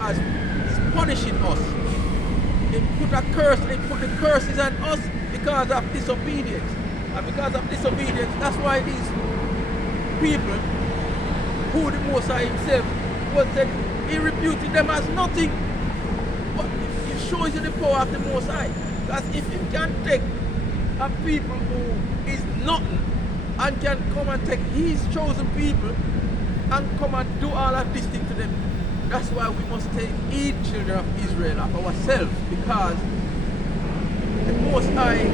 as He's punishing us. He put the curses on us because of disobedience. And because of disobedience, that's why these people, who the Most High Himself was said, He reputed them as nothing. But it shows you the power of the Most High. Because if He can take a people who is nothing and can come and take His chosen people and come and do all of this thing to them, that's why we must take heed, children of Israel, of ourselves, because the Most High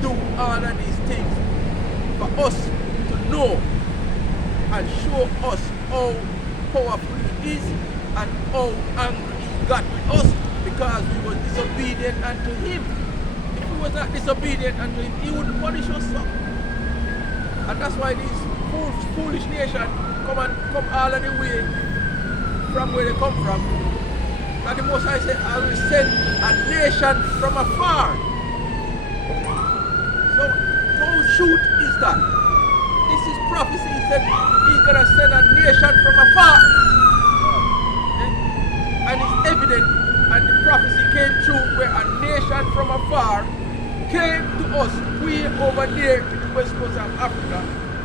do all of these things for us to know and show us how powerful He is and how angry He got with us because we were disobedient unto Him. If we was not disobedient unto Him, He wouldn't punish us. And that's why these foolish nations come all of the way from where they come from. And the Most High said, I will send a nation from afar. So how shoot is that? This is prophecy. He said He's going to send a nation from afar. And it's evident, and the prophecy came true where a nation from afar came to us way over there to the west coast of Africa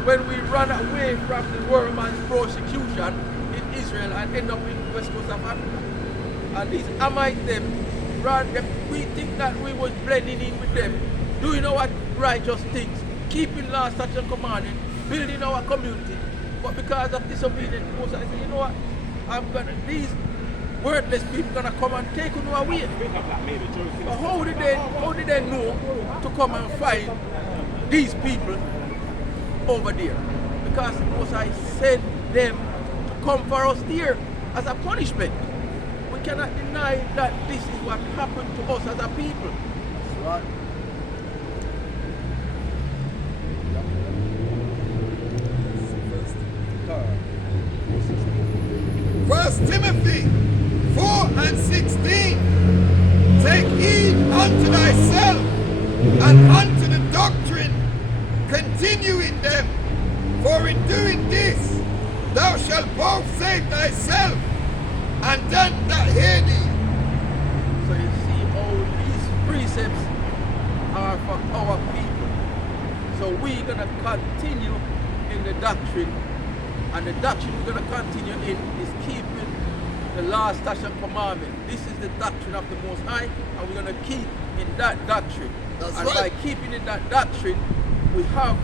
when we ran away from the Roman persecution in Israel and end up in the west coast of Africa. And these Amite them, we think that we was blending in with them, doing our righteous things, keeping law, statutes and commandments, building our community. But because of disobedience, Moses said, you know what, these worthless people gonna come and take you away. But how did they know to come and find these people over there? Because Moses sent them to come for us here as a punishment. We cannot deny that this is what happened to us as a people. Right. First Timothy 4:16. Take heed unto thyself and unto the doctrine, continue in them, for in doing this thou shalt both save thyself and them that hear thee. So you see all these precepts are for our people. So we're going to continue in the doctrine, and the doctrine we're going to continue in is keeping the law, statutes and commandments. This is the doctrine of the Most High, and we're going to keep in that doctrine. That's and right. by keeping in that doctrine, we have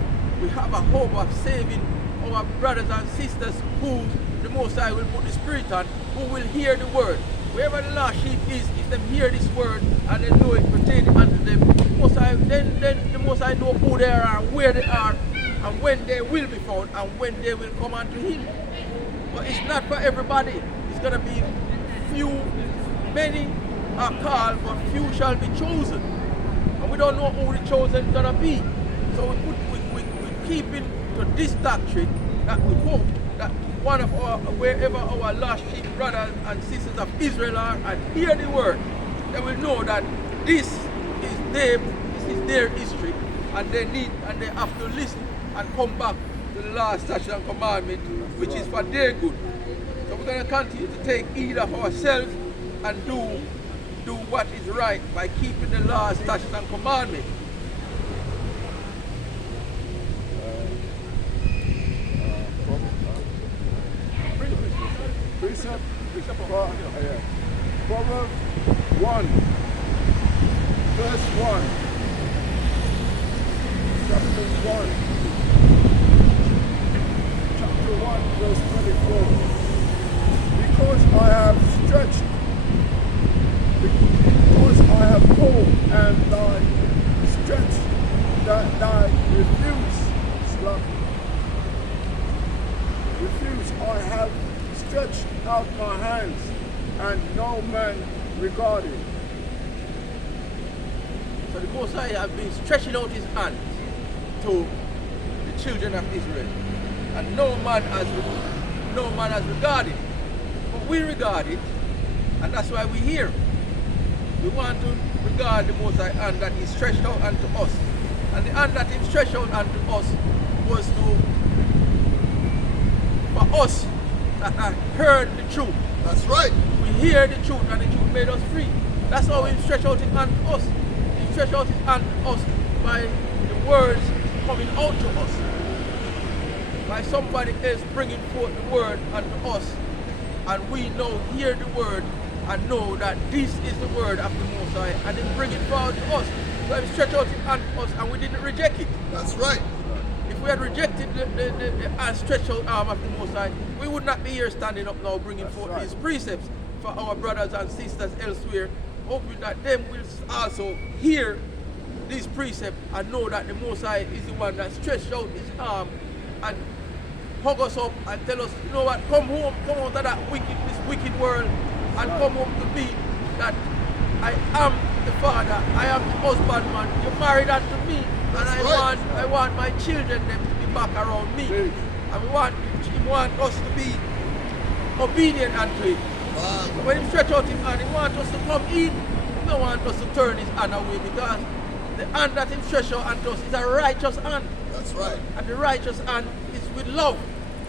a hope of saving our brothers and sisters who the Most High will put the Spirit on, who will hear the word. Wherever the lost sheep is, if them hear this word and they know it pertaining unto them, the Most High, then the Most High know who they are, where they are, and when they will be found, and when they will come unto Him. But it's not for everybody. It's going to be few, many are called, but few shall be chosen. And we don't know who the chosen is going to be. So we're keeping to this doctrine that we hope that one of wherever our lost sheep brothers and sisters of Israel are and hear the word, they will know that this is their history, and they have to listen and come back to the last statute and commandment, which is for their good. So we're going to continue to take heed of ourselves and do what is right by keeping the law, statutes and commandment. Precept, Proverbs 1, verse 1. Chapter 1, verse 24. Because I have stretched, because I have called and thy stretched, that thy refuse, I have stretched out my hands, and no man regarded. So the Most High has been stretching out His hands to the children of Israel, and no man has regarded. But we regard it, and that's why we're here. We want to regard the Most High hand that He stretched out unto us, and the hand that He stretched out unto us was for us that heard the truth. That's right. We hear the truth and the truth made us free. That's how he stretched out his hand to us. He stretched out his hand to us by the words coming out to us. By somebody else bringing forth the word unto us. And we now hear the word and know that this is the word of the Most High, and then bring it forward to us. So he stretched out his hand to us and we didn't reject it. That's right. If we had rejected the stretched out arm of the Most High, we would not be here standing up now bringing forth these precepts for our brothers and sisters elsewhere, hoping that them will also hear these precepts and know that the Most High is the one that stretched out his arm and hug us up and tell us, you know what, come home, come out of that this wicked world, and come home to me, that I am the father, I am the husbandman, you married unto me, and I want my children them to be back around me. And we want us to be obedient unto it. So when he stretch out his hand, he wants us to come in. He don't want us to turn his hand away, because the hand that he stretch out unto us is a righteous hand. That's right. And the righteous hand is with love.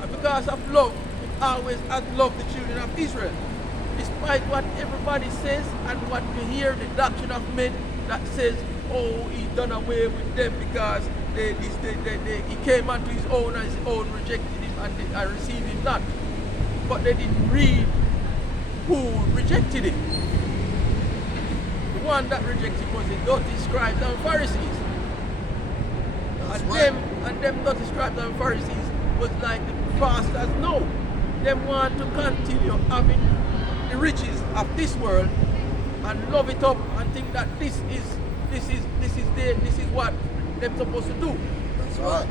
And because of love, we always have loved the children of Israel. Despite what everybody says and what we hear, the doctrine of men that says, oh, he done away with them because he came unto his own and his own rejected him and received him not. But they didn't read who rejected him. The one that rejected him was the dirty scribes and Pharisees. And them dirty scribes and Pharisees was like the pastors know. Them want to continue having the riches of this world and love it up and think that this is what they're supposed to do. That's right.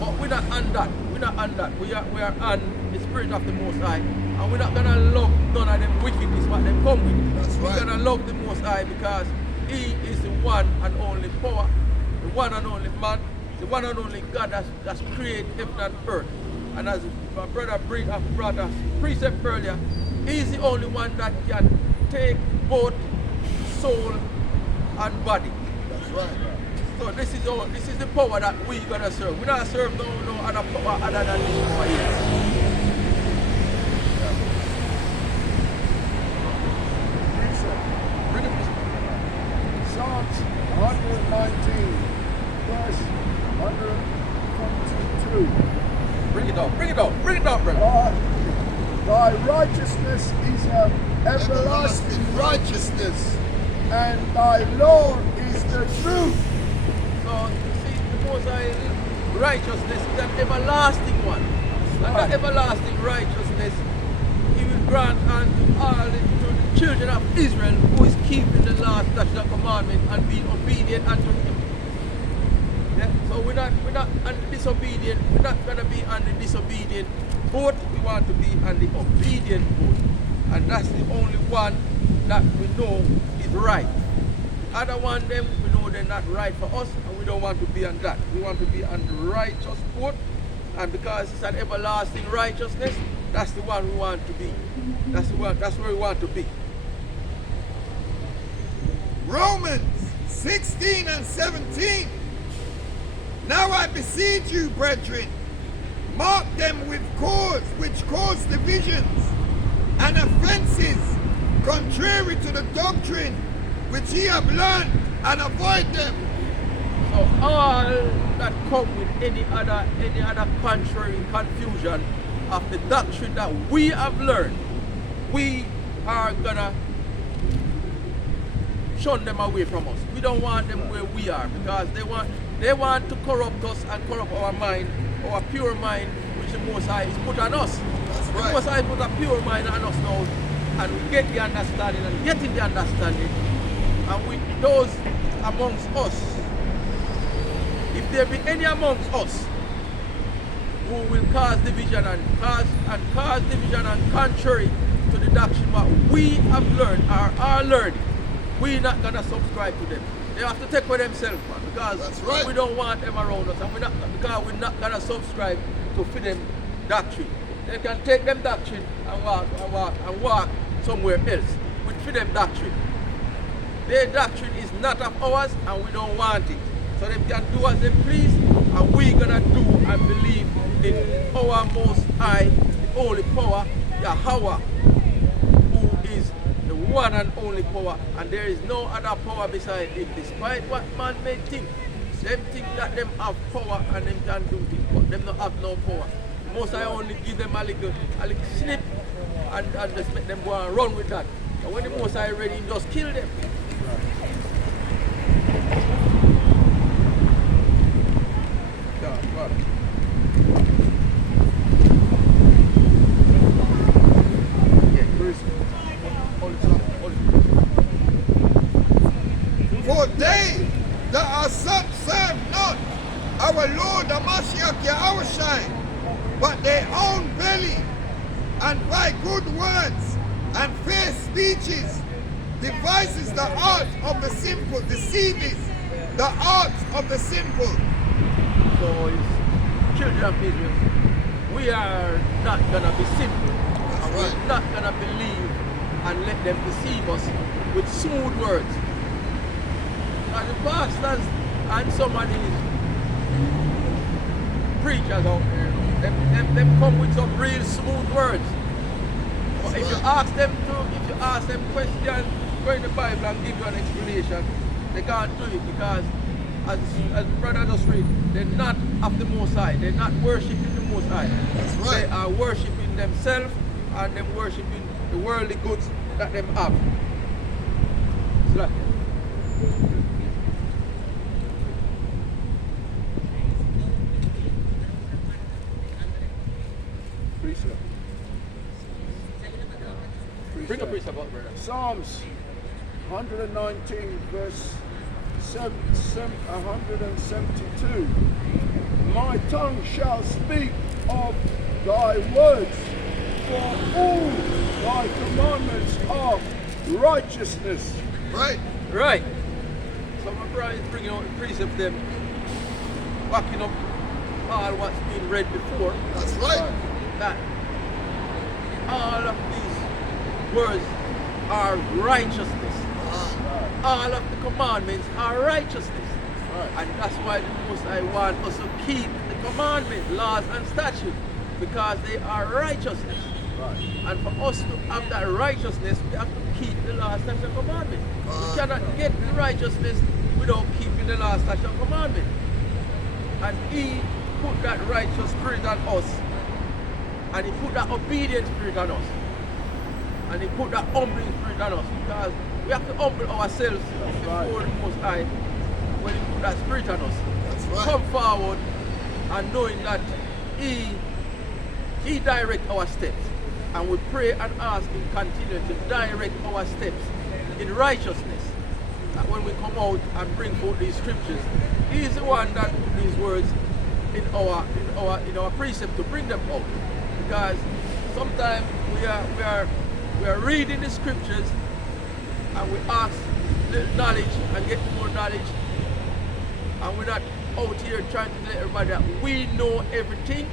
But we're not on that. We're not on that. We are on the spirit of the Most High, and we're not gonna love none of them wickedness what they come with. That's right. We're gonna love the Most High because He is the one and only power, the one and only man, the one and only God that's created heaven and earth. And as my brother brought us precept earlier, He's the only one that can take both soul and body. That's right. So this is the power that we gonna serve. We're not serve no other power other than this power here. Bring it. Psalms 119, verse 122. Bring it out, brother. Thy righteousness is an everlasting righteousness, and thy law is the truth. So you see, the Most High righteousness is an everlasting one. And that everlasting righteousness He will grant unto all the children of Israel who is keeping the law, statutes, and commandment and being obedient unto Him. Yeah? So we're not under disobedient. We're not gonna be under disobedient boat. We want to be on the obedient boat. And that's the only one that we know is right. The other one, them, we know they're not right for us, and we don't want to be on that. We want to be on the righteous boat, and because it's an everlasting righteousness, that's the one we want to be. That's where we want to be. Romans 16 and 17. Now I beseech you, brethren, mark them with cause which cause divisions and offenses contrary to the doctrine which ye have learned, and avoid them. So all that come with any other contrary confusion of the doctrine that we have learned, we are gonna shun them away from us. We don't want them where we are, because they want to corrupt us and corrupt our mind, our pure mind, which the Most High is put on us. That's right. The Most High put a pure mind on us now, and we get the understanding and getting the understanding. And with those amongst us, if there be any amongst us who will cause division and cause division and contrary to the doctrine what we have learned or are learning, we're not gonna subscribe to them. They have to take for themselves, man, because That's right. we don't want them around us, and we're not gonna subscribe to fit them doctrine. They can take them doctrine and walk somewhere else with fit them doctrine. Their doctrine is not of ours, and we don't want it. So they can do as they please, and we're gonna do and believe in our Most High, the only power, Yahweh, who is the one and only power, and there is no other power beside him, despite what man may think. Them think that them have power and them can do things, but them not have no power. Most I only give them a little snip and just make them go and run with that. And when the Most I ready, he just kill them. Yeah, right. For they that are some serve not our Lord the Mashiach Yahushai, but their own belly, and by good words and fair speeches devises the art of the simple, deceives the art of the simple. So it's children of Israel, we are not gonna be simple. That's And right. we're not gonna believe and let them deceive us with smooth words. Now the pastors and some of these preachers out there, them come with some real smooth words. But if you ask them questions, go in the Bible and give you an explanation, they can't do it because as brother just read, they're not of the Most High. They're not worshiping the Most High. That's right. They are worshiping themselves and them worshiping the worldly goods that them have. So that, Precept. bring a precept about brother. Psalms 119 verse 172. My tongue shall speak of thy words, for all thy commandments are righteousness. Right. Right. So my brother is bringing out the precept them, backing up all what's been read before. That's right. That all of these words are righteousness. All of the commandments are righteousness. And that's why the Most High want us to keep the commandments, laws and statutes, because they are righteousness. And for us to have that righteousness, we have to keep the laws, statutes, and commandments. We cannot get the righteousness without keeping the laws, statutes, and commandments. And He put that righteous spirit on us, and He put that obedient spirit on us, and He put that humbling spirit on us, because we have to humble ourselves before the Most High when He put that spirit on us. That's right. Come forward and knowing that He direct our steps, and we pray and ask Him continue to direct our steps in righteousness. That when we come out and bring forth these scriptures, He is the one that put these words in our precept to bring them out. Because sometimes we are reading the scriptures and we ask little knowledge and get more knowledge, and we're not out here trying to tell everybody that we know everything,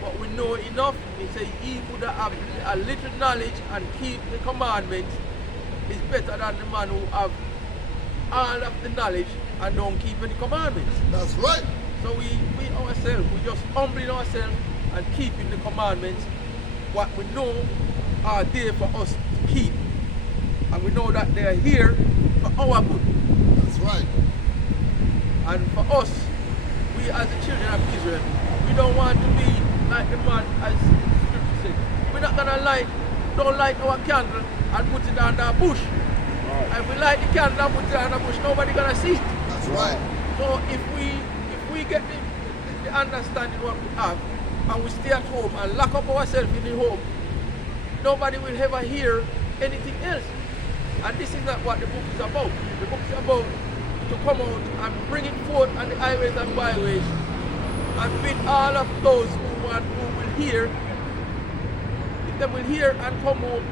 but we know enough. He say he would have a little knowledge and keep the commandments is better than the man who have all of the knowledge and don't keep any commandments. That's right. So we ourselves, we just humbling ourselves and keeping the commandments, what we know are there for us to keep. And we know that they are here for our good. That's right. And for us, we as the children of Israel, we don't want to be like the man as the scripture said. We're not gonna don't light our candle and put it under a bush. Right. And if we light the candle and put it under a bush, nobody gonna see it. That's right. So if we get the understanding what we have, and we stay at home and lock up ourselves in the home, nobody will ever hear anything else. And this is not what the book is about. The book is about to come out and bring it forth on the highways and byways and bid all of those who will hear. If they will hear and come home,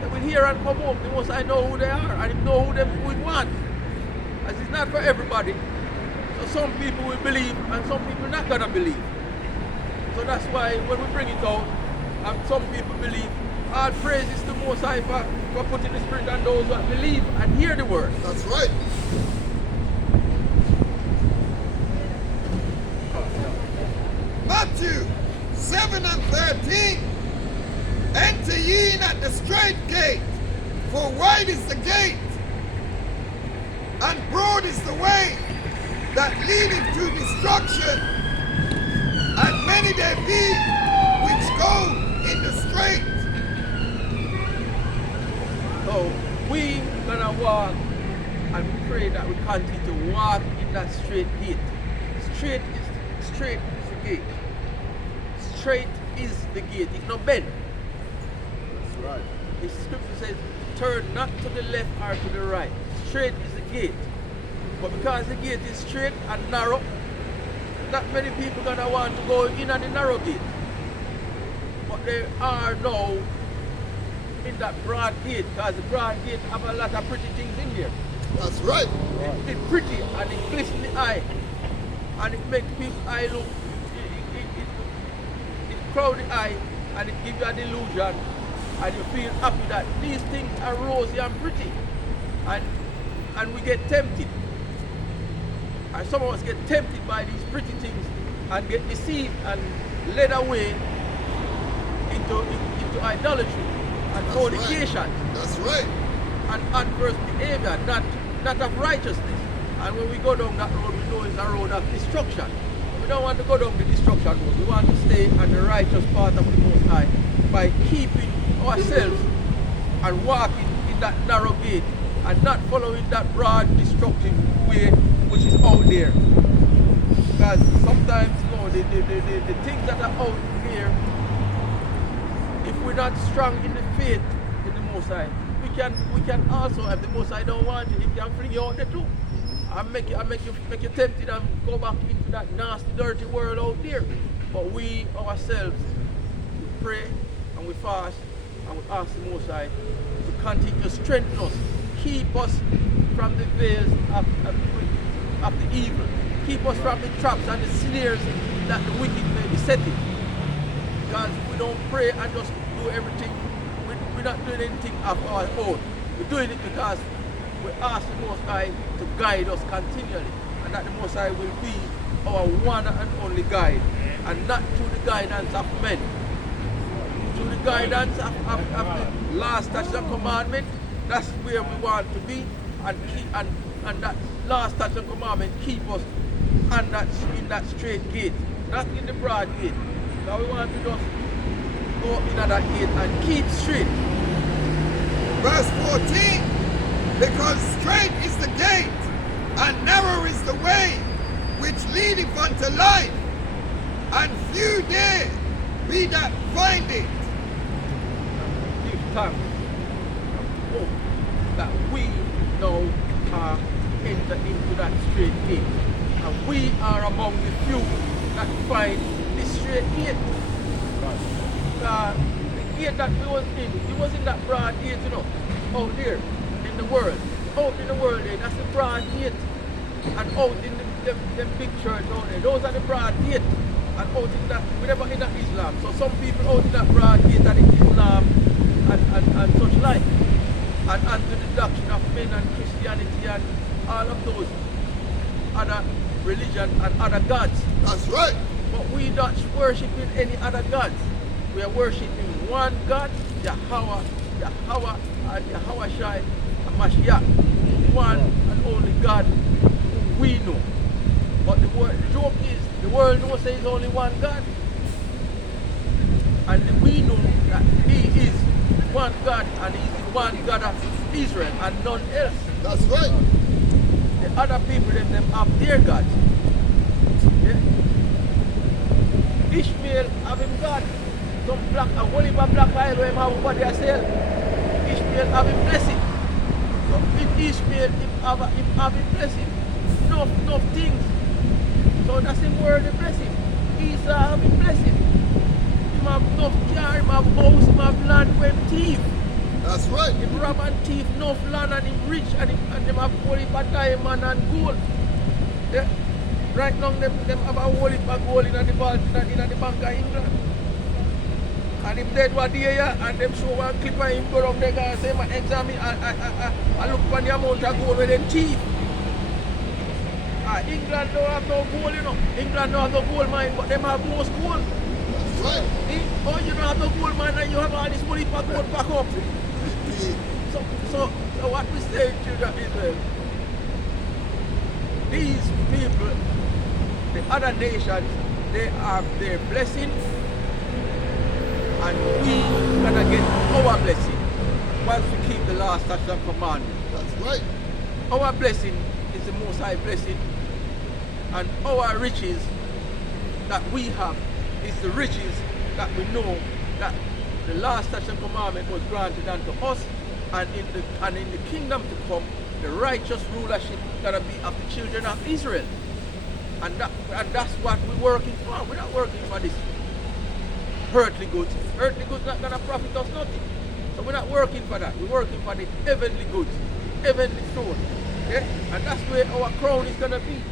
they will hear and come home. The Most I know who they are and He know who we want. As it's not for everybody. So some people will believe and some people not gonna believe. So that's why when we bring it out, and some people believe, all praises to Most High for putting the Spirit on those that believe and hear the word. That's right. Matthew 7 and 13. Enter ye in at the straight gate, for wide is the gate, and broad is the way that leadeth to destruction, and many there be which go in the straight. So we gonna walk and pray that we continue to walk in that straight gate. Straight is the gate. Straight is the gate. It's not bend. That's right. The scripture says, turn not to the left or to the right. Straight is the gate. But because the gate is straight and narrow, not many people gonna want to go in at the narrow gate. But they are now in that broad gate, because the broad gate have a lot of pretty things in there. That's right. It's pretty and it glistens the eye, and it makes people's eye look, it crowd the eye, and it gives you an illusion, and you feel happy that these things are rosy and pretty, and we get tempted, and some of us get tempted by these pretty things and get deceived and led away into idolatry and That's fornication. Right. That's right. And adverse behavior, not of righteousness. And when we go down that road, we know it's a road of destruction. We don't want to go down the destruction road. We want to stay on the righteous path of the Most High by keeping ourselves and walking in that narrow gate and not following that broad, destructive way which is out there. Because sometimes, you know, the things that are out here, if we're not strong in the faith in the Most High, we can also, if the Most High don't want you, He can bring you out there too. And make you tempted and go back into that nasty, dirty world out there. But we ourselves, we pray and we fast and we ask the Most High to continue to strengthen us, keep us from the veils of the evil, keep us from the traps and the snares that the wicked may be setting. Because if we don't pray and just do everything, we're not doing anything of our own. We're doing it because we ask the Most High to guide us continually, and that the Most High will be our one and only guide, and not through the guidance of men. Through the guidance of the last statute and commandment, that's where we want to be, and that last statute and commandment keep us in that straight gate, not in the broad gate. So we want to just go in at that gate and keep straight. Verse 14, because straight is the gate, and narrow is the way which leadeth unto life, and few there be that find it. Give thanks and hope that we now are enter into that straight gate, and we are among the few that find the straight gate. The gate that we was in, it was in that broad gate, you know, out there in the world. Out in the world there, that's the broad gate. And out in the big church out there, those are the broad gate. And out in that, we never in that Islam. So some people out in that broad gate that is Islam and such like. And unto the doctrine of men and Christianity and all of those other religion and other gods. That's right. But we not worshiping any other gods. We are worshiping one God, Yahweh and Yahweh Shai and Mashiach. One and only God who we know. But the joke is, the world knows there is only one God. And we know that He is one God, and He is the one God of Israel and none else. That's right. The other people, them have their gods. Yeah? Ishmael have him God. Some black, a whole heap of black oil where him have what they sell. Ishmael have him blessing. So if Ishmael have him blessing, enough things. So that's him word the blessing. Esau have him blessing. Him have enough car, him have house, him have land where him thief. That's right. Him rob and thief enough land and him rich and them have whole heap of diamond and gold. Yeah. Right now them have a whole heap of gold in the vault in the Bank of England. And him dead one day and them show one clip of him go around there and say, my examine, I look for the amount of gold with them teeth. England don't have no gold, you know. England don't have no gold mine, but them have most gold. right. Oh, you don't have no gold mine and you have all this money for gold back up. So what we say, children of Israel, these people, the other nations, they have their blessing, and we gonna get our blessing once we keep the last statutes and commandments. That's right. Our blessing is the Most High blessing, and our riches that we have is the riches that we know that the last statute and commandment was granted unto us, and in the kingdom to come, the righteous rulership gonna be of the children of Israel, and that's what we're working for. We're not working for this earthly goods. Earthly goods not gonna profit us nothing. So we're not working for that. We're working for the heavenly goods, heavenly throne. Yeah? And that's where our crown is gonna be.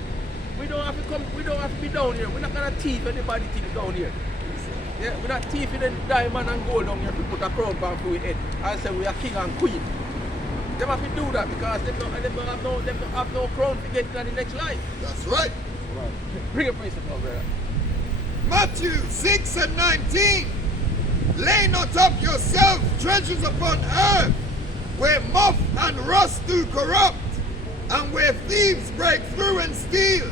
We don't have to come. We don't have to be down here. We're not gonna thief anybody things down here. Yeah? We're not thieving any diamond and gold down here to put a crown back to our head and say we are king and queen. They have to do that because they don't have no crown to get in the next life. That's right. Bring a priest up, brother. Matthew 6 and 19. Lay not up yourselves treasures upon earth, where moth and rust do corrupt, and where thieves break through and steal.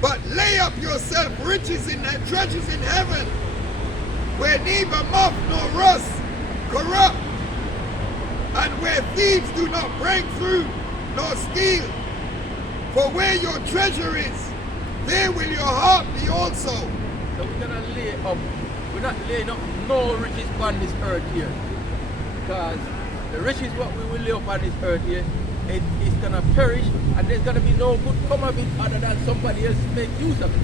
But lay up yourself riches in treasures in heaven, where neither moth nor rust corrupt, and where thieves do not break through nor steal. For where your treasure is, there will your heart be also. So we're gonna lay up. We're not laying up no riches on this earth here, because the riches what we will lay up on this earth here, it is gonna perish, and there's gonna be no good come of it other than somebody else make use of it.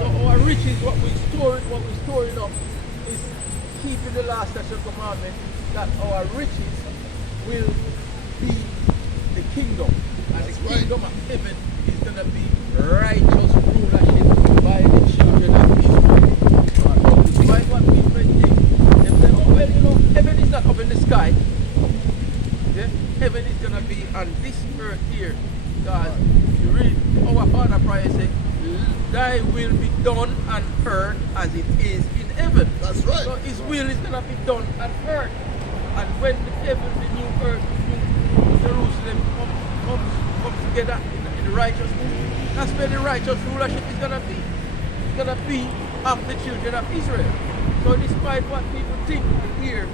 So our riches, what we're storing up, is keeping the last statute commandment, that our riches will be the kingdom, and That's the right. kingdom of heaven is gonna be righteous rulership by the children of Israel. Why what people think? They say, oh well, you know, heaven is not up in the sky. Yeah? Heaven is gonna be on this earth here. God, you read our Father prayer say, thy will be done on earth as it is in heaven. That's right. So his will is gonna be done on earth. And when the heaven, the new earth, the new Jerusalem comes together in the righteousness, that's where the righteous rulership is gonna be. It's gonna be of the children of Israel. So despite what people think here,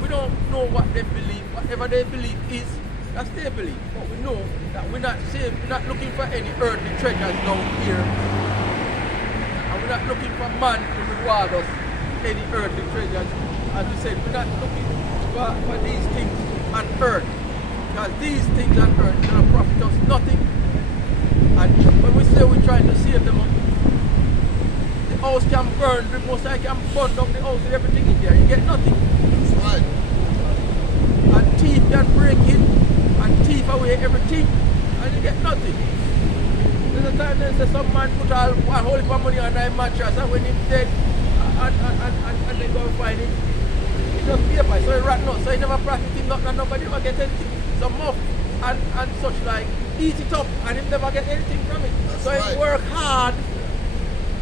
we don't know what they believe. Whatever they believe is, that's their belief. But we know that we're not looking for any earthly treasures down here. And we're not looking for man to reward us any earthly treasures. As we said, we're not looking for these things on earth. Because these things on earth are going to profit us nothing. And when we say we're trying to save them up, the house can burn, the Most High can burn down the house and everything in there. You get nothing. That's right. And thief can break in and thief away everything and you get nothing. There's a time they say some man put a whole heap of money on that mattress, and when he's dead and they go and find it, it's just paper, so he rat out, so he never profit him nothing and nobody ever get anything. So muff and such like eat it up and he never get anything from it. That's so right. he work hard,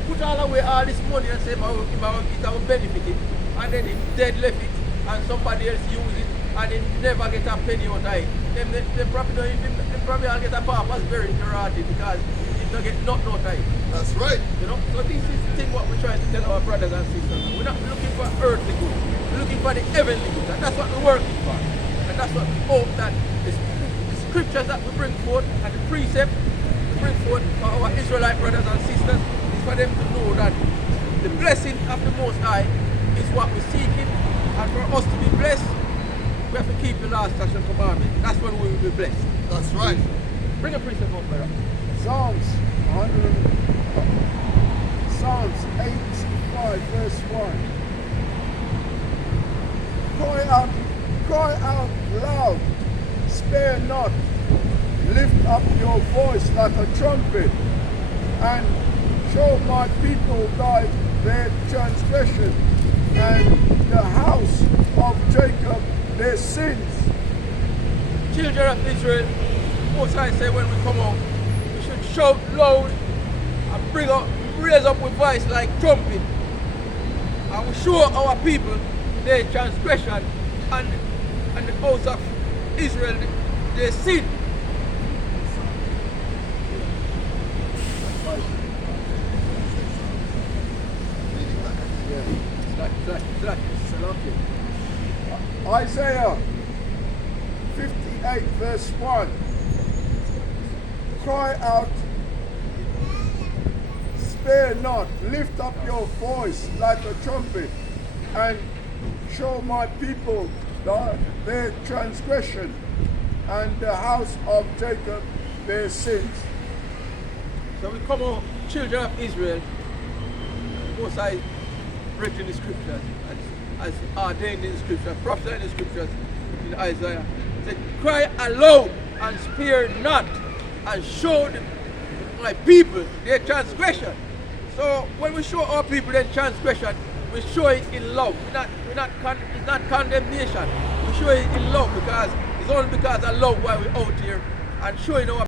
put all away all this money and say it will benefit him, and then he dead left it and somebody else use it and he never get a penny out of it. They probably all get a papa's very karate because he don't get nothing out of it. That's right. You know? So this is the thing what we're trying to tell our brothers and sisters. We're not looking for earthly goods. We're looking for the heavenly goods, and that's what we're working for. And that's what we hope that the scriptures that we bring forth and the precept we bring forth for our Israelite brothers and sisters is for them to know that the blessing of the Most High is what we're seeking, and for us to be blessed, we have to keep the last statute and commandment. That's when we will be blessed. That's right. Bring a precept up, brother. Psalms 85 verse 1. Cry out loud, spare not, lift up your voice like a trumpet, and show my people their transgression, and the house of Jacob their sins. Children of Israel, Most High say when we come out, we should shout loud and raise up with voice like trumpet. And we show our people their transgression and the house of Israel their sin. Isaiah 58 verse 1. Cry out, spare not, lift up your voice like a trumpet, and show my people their transgression, and the house of Jacob their sins. So we come out, children of Israel, most I written in the scriptures, as ordained in the scriptures, prophesied in the scriptures in Isaiah. It said, cry aloud and spare not, and show my people their transgression. So when we show our people their transgression, we show it in love. It's not condemnation. We show it in love because it's only because of love why we're out here and showing our